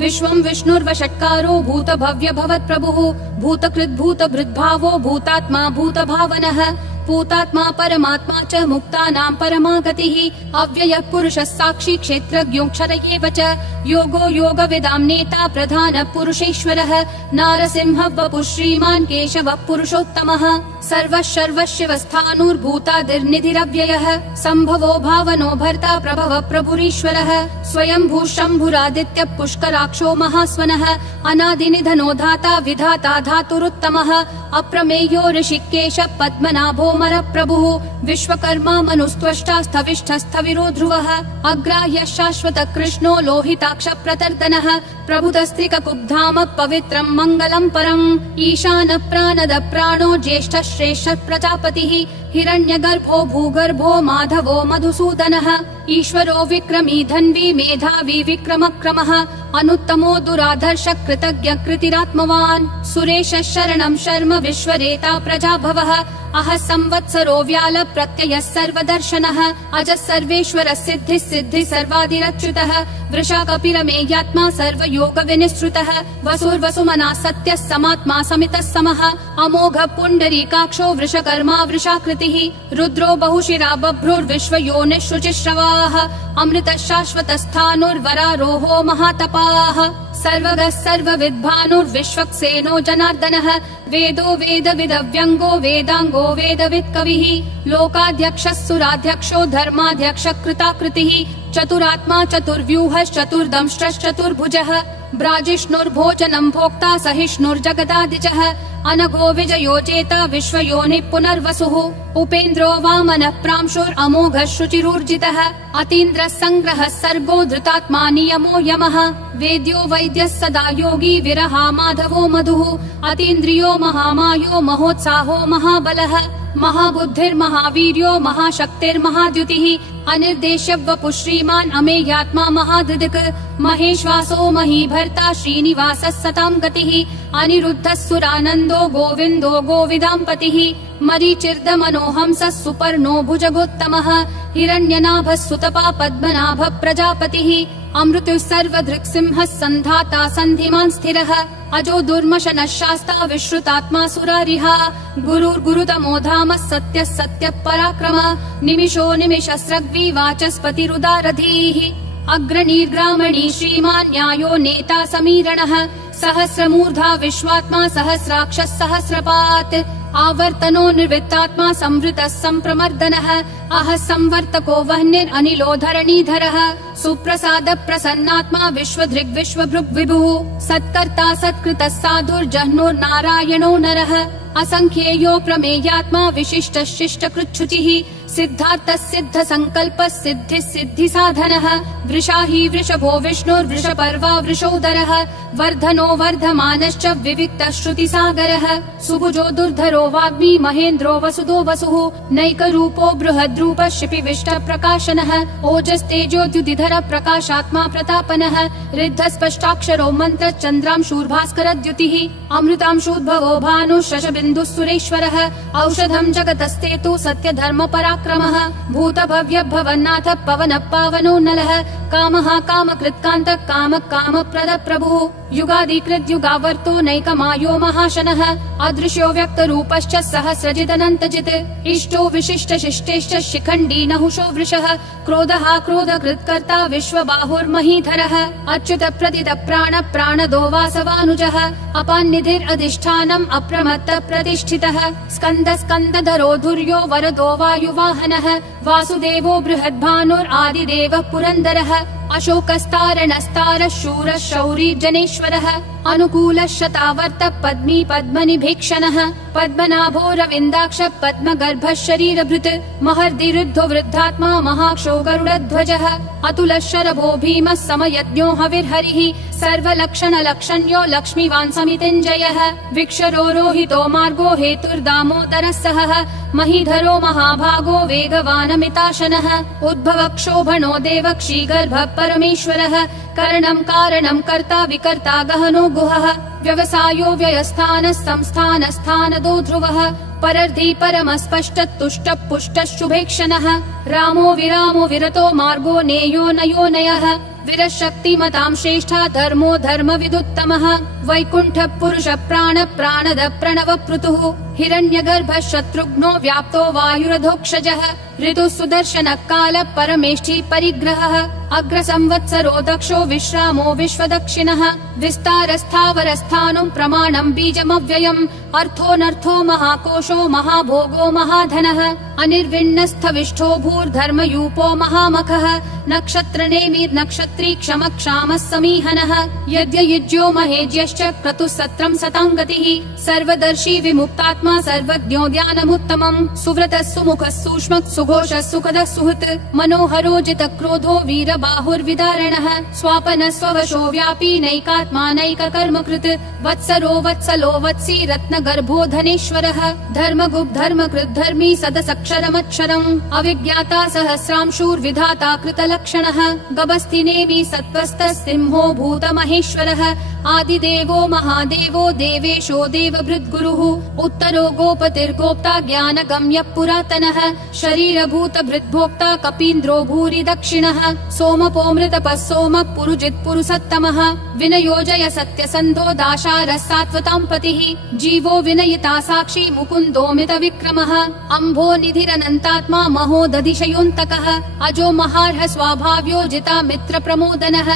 विश्वं विष्णुर्वषट्कारो भूतभव्य भवत्प्रभुः भूतकृद्भूतभृद्भावो भूतात्मा भूतभावनः भूतात्मा परमात्मा च मुक्तानां परमा गतिः अव्ययः पुरुषः साक्षी क्षेत्रज्ञोऽक्षर एव च योगो योगविदां नेता प्रधानः पुरुषेश्वरः नारसिंहः वपुः श्रीमान् केशवः पुरुषोत्तमः सर्वः सर्वशिवस्थाणुर्भूतादिर्निधिरव्ययः सम्भवो भावनो भर्ता प्रभवः प्रभुरीश्वरः स्वयंभू शम्भुरादित्यः पुष्कराक्षो महास्वनः अनादिनिधनो धाता विधाता धातुरुत्तमः अप्रमेयो ऋषिकेश पद्मनाभो प्रभुः विश्वकर्मा मनुस्त्वष्टा स्थविष्ठस्थविरो ध्रुवः अग्राह्य शाश्वत कृष्णो लोहिताक्ष प्रतर्दनः प्रभुतस्त्रिककुब्धाम पवित्रं मङ्गलं परम् ईशान प्राणद प्राणो ज्येष्ठ श्रेष्ठ प्रजापतिः हिरण्यगर्भो भूगर्भो माधवो मधुसूदनः ईश्वरो विक्रमी धन्वी मेधावी विक्रमक्रमः अनुत्तमो दुराधर्ष कृतज्ञ कृतिरात्मवान् सुरेश शरणं शर्म विश्वरेता प्रजाभवः अह संवत्सरो व्याल प्रत्ययः सर्वदर्शनः अज सर्वेश्वर सिद्धिः सिद्धि सर्वादिरच्युतः वृषा कपिलमेयात्मा सर्वयोग विनिश्रुतः वसुर्वसुमना सत्यः समात्मा समितः समः अमोघ पुण्डरीकाक्षो वृषकर्मा वृषाकृतिः रुद्रो बहुशिरा बभ्रुर्विश्वयोनिः शुचिश्रवाः अमृतः शाश्वतस्थाणुर्वरारोहो महातपाः सर्वगः सर्वविद्भानुर्विश्वक्सेनो जनार्दनः वेदो वेदविदव्यङ्गो वेदाङ्गो वेदवित् कविः लोकाध्यक्षः सुराध्यक्षो धर्माध्यक्ष कृताकृतिः चतुरात्मा चतुर्व्यूहश्चतुर्दंष्ट्रश्चतुर्भुजः ब्राजिष्णुर्भोजनं भोक्ता सहिष्णुर्जगदादिजः अनघो विजयो जेता विश्वयोनिः पुनर्वसुः उपेन्द्रो वामनः प्रांशुरमोघः शुचिरूर्जितः अतीन्द्रः सङ्ग्रहः सर्गो धृतात्मा नियमो यमः वेद्यो वैद्यः सदा योगी विरहा माधवो मधुः अतीन्द्रियो महामायो महोत्साहो महाबलः महाबुद्धिर्महावीर्यो महाशक्तिर्महाद्युतिः अनिर्देश्य वपुः श्रीमान् अमेयात्मा महाधृदिक् महेश्वासो महीभर्ता श्रीनिवासः सतां गतिः अनिरुद्धः सुरानन्दो गोविन्दो गोविदाम्पतिः मरीचिर्दमनोहंसः सुपर्णो भुजगोत्तमः हिरण्यनाभः सुतपा पद्मनाभः प्रजापतिः अमृतुः सर्वधृक्सिंहः सन्धाता सन्धिमान् स्थिरः अजो दुर्मशनः शास्ता विश्रुतात्मा सुरारिः गुरुर्गुरुतमो धामः सत्यः सत्यः पराक्रमः निमिषो निमिषस्रग्वी वाचस्पतिरुदारधीः अग्रणीर्ग्रामणी श्रीमान् न्यायो नेता समीरणः सहस्रमूर्धा विश्वात्मा सहस्राक्षः सहस्रपात् आवर्तनो निर्वृत्तात्मा संवृतः सम्प्रमर्दनः अह संवर्तको वह्निरनिलो धरणीधरः सुप्रसाद प्रसन्नात्मा विश्वधृग् विश्वभृग् विभुः सत्कर्ता सत्कृतः साधुर्जह्नुर्नारायणो नरः असंख्येयो प्रमेयात्मा विशिष्ट शिष्ट कृच्छुचिः सिद्धार्थः सिद्ध संकल्पः सिद्धिः सिद्धि साधनः वृषाही वृषभो विष्णुर्वृषपर्वा वृषोदरः वर्धनो वर्धमानश्च विविक्तः श्रुतिसागरः सुभुजो दुर्धरो वाग्मी महेन्द्रो वसुदो वसुः नैकरूपो बृहद्रूपः शिपिविष्ट प्रकाशनः ओजस्तेजोद्युतिधर प्रकाशात्मा प्रतापनः ऋद्धस्पष्टाक्षरो मन्त्र चन्द्रांशूर्भास्करद्युतिः अमृतांशूद्भवो भानुः शशबिन्दुः सुरेश्वरः औषधं जगतस्तेतु सत्यधर्म पराक्रमः भूतभव्य भवन्नाथ पवनः पावनो नलः कामः कामकृत्कान्तः कामः कामप्रद प्रभुः युगादिकृत् युगावर्तो नैकमायो महाशनः अदृश्यो व्यक्तरूपश्च सहस्रजिदनन्तजित् इष्टो विशिष्ट शिष्टेश्च शिखण्डी नहुषो वृषः क्रोधः क्रोधकृत्कर्ता विश्वबाहुर्महीधरः अच्युत प्रदित प्राण प्राणदो वासवानुजः अपान्निधिरधिष्ठानम् अप्रमत्त प्रतिष्ठितः स्कन्द स्कन्दधरो धुर्यो वरदो वायुवाहनः वासुदेवो बृहद्भानुरादिदेवः पुरन्दरः अशोकस्तारणस्तारः शूरः शौरी जनेश्वरः अनुकूलः शतावर्त पद्मी पद्मनिभीक्षणः पद्मनाभो रविन्दाक्ष पद्मगर्भः शरीरभृत् महर्दिरुद्धो वृद्धात्मा महाक्षो गरुडध्वजः अतुलः शरभो भीमः समयज्ञो हविर्हरिः सर्वलक्षणलक्षण्यो लक्ष्मीवान् समितिञ्जयः विक्षरो रोहितो मार्गो हेतुर्दामोदरः सहः महीधरो महाभागो वेगवानमिताशनः उद्भव क्षोभणो देवक्षीगर्भः परमेश्वरः करणं कारणं कर्ता विकर्ता गहनो गुहः व्यवसायो व्ययस्थानः संस्थानस्थानदो ध्रुवः परर्धि परमस्पष्टतुष्ट पुष्ट शुभेक्षणः रामो विरामो विरतो मार्गो नेयो नयो नयः विरशक्तिमतां श्रेष्ठा धर्मो धर्म विदुत्तमः वैकुण्ठ पुरुष प्राण प्राणद प्रणव पृथुः हिरण्यगर्भ शत्रुघ्नो व्याप्तो वायुरधोक्षजः ऋतु सुदर्शन काल परमेष्ठी परिग्रहः अग्र संवत्सरो दक्षो विश्रामो विश्वदक्षिणः विस्तारस्थावरस्थानं प्रमाणं बीजमव्ययम् अर्थोऽनर्थो महाकोशो महाभोगो महाधनः अनिर्विण्णस्थविष्ठो भूर्धर्मयूपो महामखः नक्षत्रनेमिर्नक्षत्री क्षमक्षामः समीहनः यद्ययुज्यो महेज्यश्च क्रतुः सत्रं सताङ्गतिः सर्वदर्शी विमुक्तात्मा सर्वज्ञो ज्ञानमुत्तमम् सुव्रतः सुमुखः सूक्ष्मः सुघोषः सुखदः सुहृत् मनोहरो जितक्रोधो वीरबाहुर्विदारणः स्वापनः स्ववशो व्यापी नैकात्मा नैककर्मकृत् वत्सरो वत्सलो वत्सी रत्नगर्भो धनेश्वरः धर्मगुप् धर्मकृत् धर्मी सदसक्षरमक्षरम् अविज्ञाता सहस्रांशूर्विधाता कृतलक्षणः गभस्तिनेमि सत्त्वस्तः सिंहो भूतमहेश्वरः आदिदेवो महादेवो देवेशो देवभृद्गुरुः उत्तरो गोपतिर्गोप्ता ज्ञानगम्यः पुरातनः शरीरभूतभृद्भोक्ता कपीन्द्रो भूरि दक्षिणः सोमपोऽमृतपः सोमः पुरुजित् पुरुषोत्तमः विनयोजय सत्यसन्धो दाशारः सात्वतां पतिः जीवो विनयिता साक्षी मुकुन्दोमित विक्रमः अम्भो निधिरनन्तात्मा महोदधिशयोऽन्तकः अजो महार्ह स्वाभाव्यो जिता मित्र प्रमोदनः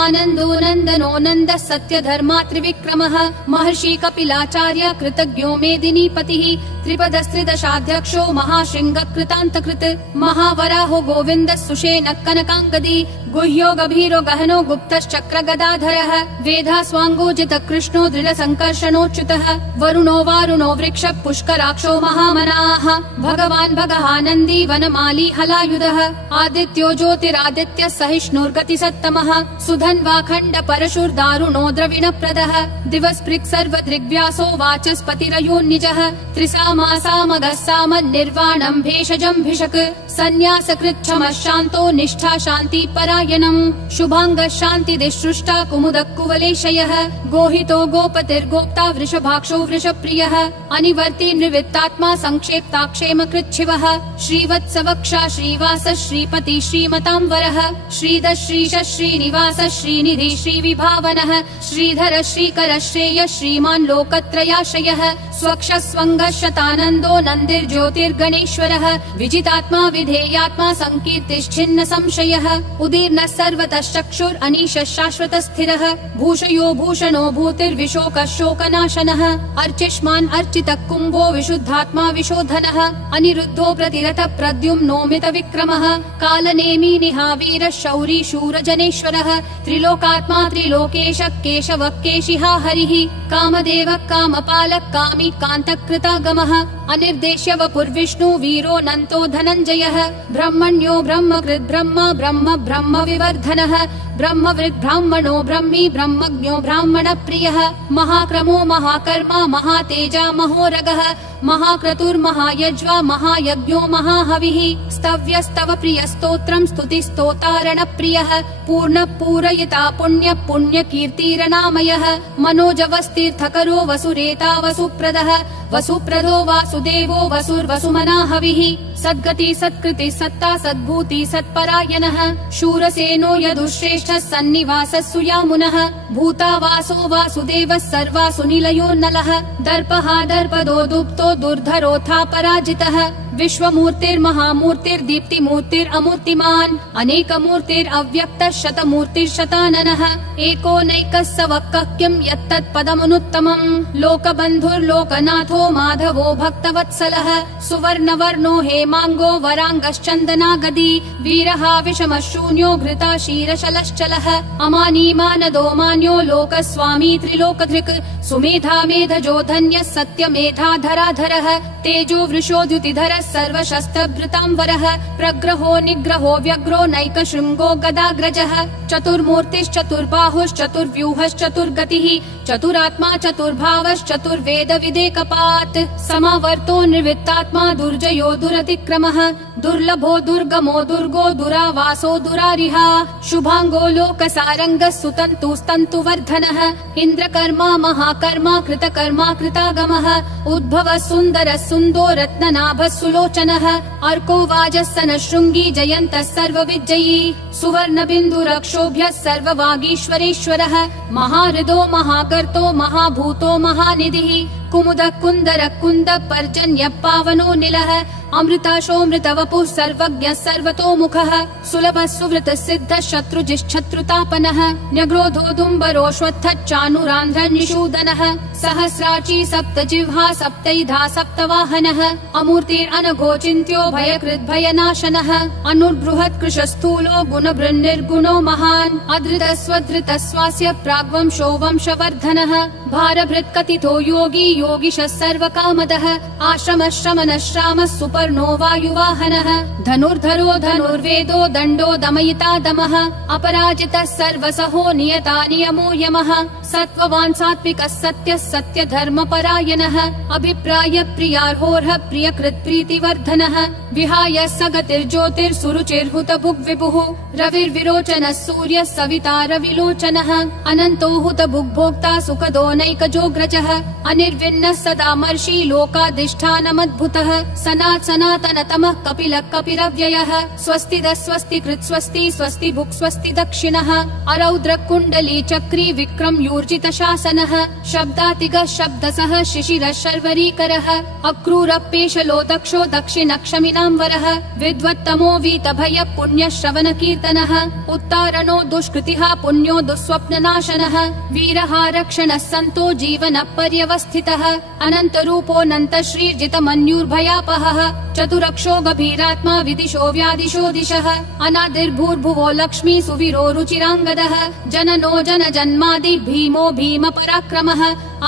आनन्दो नन्दनो नन्दः सत्यधर्मा त्रिविक्रमः महर्षि कपिलाचार्य कृतज्ञो मेदिनीपतिः त्रिपदस्त्रिदशाध्यक्षो महाशृङ्ग कृतान्तकृत् महावराहो गोविन्दः सुषेण कनकाङ्गदी गुह्यो गभीरो गहनो गुप्तश्चक्र गदाधरः वेधास्वाङ्गोजित कृष्णो दृढ संकर्षणोच्युतः वरुणो वारुणो वृक्ष पुष्कराक्षो महामनाः भगवान् भगहानन्दी वनमाली हलायुधः आदित्यो ज्योतिरादित्य सहिष्णुर्गति सत्तमः सुधन्वाखण्ड परशुर्दारुणो द्रविणप्रदः दिवस्पृक् सर्वदृग्व्यासो वाचस्पतिरयोन्निजः त्रिसामासामगः सामन्निर्वाणं भेषजं भिषक् सन्न्यासकृच्छमः शान्तो निष्ठा शान्ति परायणम् शुभाङ्गः शान्तिदिसृष्टा कुमुदः कुवलेशयः गोहितो गोपतिर्गोप्ता वृषभाक्षो वृषप्रियः अनिवर्ति निवृत्तात्मा संक्षेप्ता क्षेमकृच्छिवः श्रीवत्सवक्षा श्रीवास श्रीपति श्रीमतांवरः श्रीधर श्रीश श्रीनिवास श्रीनिधि श्रीविभावनः श्रीधर श्रीकर श्रेय श्रीमान् लोकत्रयाश्रयः स्वक्ष स्वङ्गः शतानन्दो नन्दिर्ज्योतिर्गणेश्वरः विजितात्मा विधेयात्मा संकीर्तिश्छिन्न संशयः उदीर्णः सर्वतः चक्षुर् अनीशः शाश्वतः स्थिरः भूषयो भूषणो भूतिर्विशोकः शोकनाशनः अर्चिष्मान् अर्चितः कुम्भो विशुद्धात्मा विशोधनः अनिरुद्धो प्रतिरथ प्रद्युम्नोमित विक्रमः कालनेमी निहावीरः शौरी शूरजनेश्वरः त्रिलोकात्मा त्रिलोकेश केशवः केशिहा हरिः कामदेवः कामपालः कामी कान्तकृतागमः अनिर्देश्य वपुर्विष्णु वीरो नन्तो धनञ्जयः ब्रह्मण्यो ब्रह्मकृद् ब्रह्म ब्रह्म ब्रह्म विवर्धनः ब्रह्मवृद् ब्राह्मणो ब्रह्मी ब्रह्मज्ञो ब्राह्मण प्रियः महाक्रमो महाकर्मा महातेजा महोरगः महाक्रतुर्महायज्वा महायज्ञो महाहविः स्तव्यस्तव प्रियस्तोत्रम् स्तुतिस्तोतारण प्रियः पूर्ण पूरयिता पुण्य पुण्य कीर्तिरनामयः मनोजवस्तीर्थकरो वसुरेता वसुप्रदः वसुप्रदो वासुदेवो वसुर्वसुमना हविः सद्गति सत्कृति सत्ता सद्भूति सत्परायणः शूरसेनो यदुश्रेष्ठः सन्निवासः सुयामुनः भूतावासो वासुदेवः सर्वासु निलयो नलः दर्पः दर्पदो दुप्तो दुर्धरोऽथा पराजितः विश्वमूर्तिर्महामूर्तिर्दीप्तिमूर्तिरमूर्तिमान् अनेकमूर्तिरव्यक्तः शतमूर्तिर्शताननः एको नैकः स वक्कः किं यत्तत्पदमनुत्तमम् लोकबन्धुर्लोकनाथो माधवो भक्तवत्सलः सुवर्णवर्णो हेमाङ्गो वराङ्गश्चन्दनागदी वीरः विषमः शून्यो घृता क्षीरशलश्चलः अमानी मानदो मान्यो लोकस्वामी त्रिलोकधृक् सुमेधा मेधजो धन्यः सत्यमेधाधराधरः तेजो वृषोद्युतिधरः सर्वशस्त्रभृतांवरः प्रग्रहो निग्रहो व्यग्रो नैकशृङ्गो गदाग्रजः चतुर्मूर्तिश्चतुर्बाहुश्चतुर्व्यूहश्चतुर्गतिः चतुरात्मा चतुर्भावश्चतुर्वेद विदेकपात् समावर्तो निवृत्तात्मा दुर्जयो दुरतिक्रमः दुर्लभो दुर्गमो दुर्गो दुरावासो दुरारिहा शुभाङ्गो लोकसारङ्गः सुतन्तुस्तन्तु क्रतुवर्धनः इन्द्रकर्मा महाकर्मा कृतकर्मा कृतागमः उद्भवः सुन्दरः सुन्दो रत्ननाभः सुलोचनः अर्को वाजस्सनः शृङ्गी जयन्तः सर्वविजयी सुवर्णबिन्दुरक्षोभ्यः सर्ववागीश्वरेश्वरः महाहृदो महाकर्तो महाभूतो महानिधिः कुमुदः कुन्दरः कुन्दः पर्जन्यः पावनो निलः अमृताशोऽमृतवपुः सर्वज्ञः सर्वतोमुखः सुलभः सुवृतः सिद्धः शत्रुजिश्शत्रुतापनः न्यग्रोधोदुम्बरोऽश्वत्थः चाणूरान्ध्रः निषूदनः सहस्राची सप्तजिह्वा सप्तैधा सप्तवाहनः अमूर्तिरनघोचिन्त्यो भयकृद्भयनाशनः अनुर्बृहत् कृशस्थूलो गुणभृन्निर्गुणो महान् अधृतः स्वधृतः स्वास्य प्राग्वंशो वंशवर्धनः भारभृत्कथितो योगी योगिशः सर्वकामदः आश्रमः श्रमणः श्रामः सुपर्णो वायुवाहनः धनुर्धरो धनुर्वेदो दण्डो दमयिता दमः अपराजितः सर्वसहो नियता नियमो यमः सत्त्ववान् सात्विकः सत्यः सत्यधर्मपरायणः अभिप्राय प्रियार्होर्ह प्रियकृत् प्रीतिवर्धनः विहाय सगतिर्ज्योतिर्सुरुचिर्हुतभुग्विभुः रविर्विरोचनः सूर्यः सविता रविलोचनः अनन्तो हुतभुग्भोक्ता सुखदो नैकजोग्रजः अनिर्विण्णः सदा मर्षि लोकाधिष्ठानमद्भुतः सनातनतमः कपिलः कपिरव्ययः स्वस्तिदः स्वस्तिकृत् स्वस्ति स्वस्ति भुक् स्वस्ति दक्षिणः अरौद्र कुण्डली चक्री विक्रम यूर्जित शासनः शब्दातिगः शब्दसः शिशिरः शर्वरीकरः अक्रूरपेशलो दक्षो दक्षिणक्षमिनाम्बरः विद्वत्तमो वीतभय पुण्यः श्रवण कीर्तनः उत्तारणो दुष्कृतिः पुण्यो दुःस्वप्ननाशनः वीरः रक्षणः सन्तो जीवन पर्यवस्थितः अनन्तरूपोऽनन्त श्रीर्जितमन्युर्भयापहः चतुरक्षो गभीरात्मा विदिशो व्यादिशो दिशः अनादिर्भूर्भुवो लक्ष्मी सुवीरो रुचिराङ्गदः जननो जनजन्मादि भीमो भीम पराक्रमः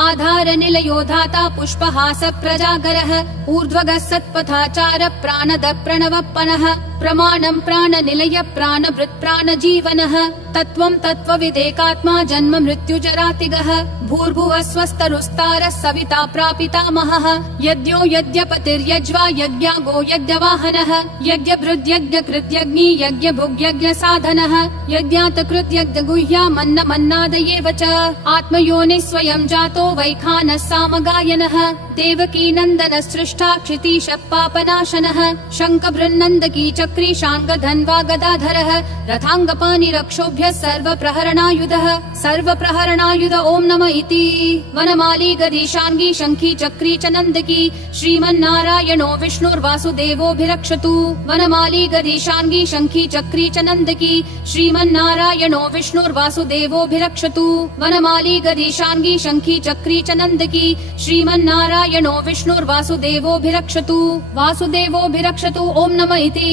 आधार निलयो धाता पुष्पहास प्रजागरः ऊर्ध्वगः सत्पथाचार प्राणद प्रणवप्पनः प्रमाणं प्राणनिलय प्राणभृत् प्राणजीवनः तत्त्वं तत्त्वविदेकात्मा जन्म मृत्युजरातिगः भूर्भुवः स्वस्तरुस्तारः सविता प्रापितामहः यज्ञो यज्ञपतिर्यज्वा यज्ञागो यज्ञवाहनः यज्ञभृद्यज्ञकृत्यग्नि यज्ञभुग्यज्ञसाधनः यज्ञातकृत्यज्ञगुह्यामन्नमन्नादयेव च आत्मयोनिः स्वयं जातो वैखानः सामगायनः देवकी नन्दनः सृष्टा क्षितीशः पापनाशनः शङ्खबृन्नन्दकी चक्री शाङ्गधन्वा गदाधरः रथाङ्गपाणिरक्षोभ्यः सर्वप्रहरणायुधः सर्वप्रहरणायुध ॐ नमः इति वनमाली गदीशाङ्गी शङ्खी चक्री च नन्दकी श्रीमन्नारायणो विष्णुर्वासुदेवोऽभिरक्षतु वनमाली गदीशाङ्गी शङ्खी चक्री च नन्दकी श्रीमन्नारायणो विष्णुर्वासुदेवोऽभिरक्षतु वनमाली गदीशाङ्गी शङ्खी चक्री च नन्दकी श्रीमन्नारायणो विष्णुर्वासुदेवोऽभिरक्षतु वासुदेवोऽभिरक्षतु ॐ नमः इति।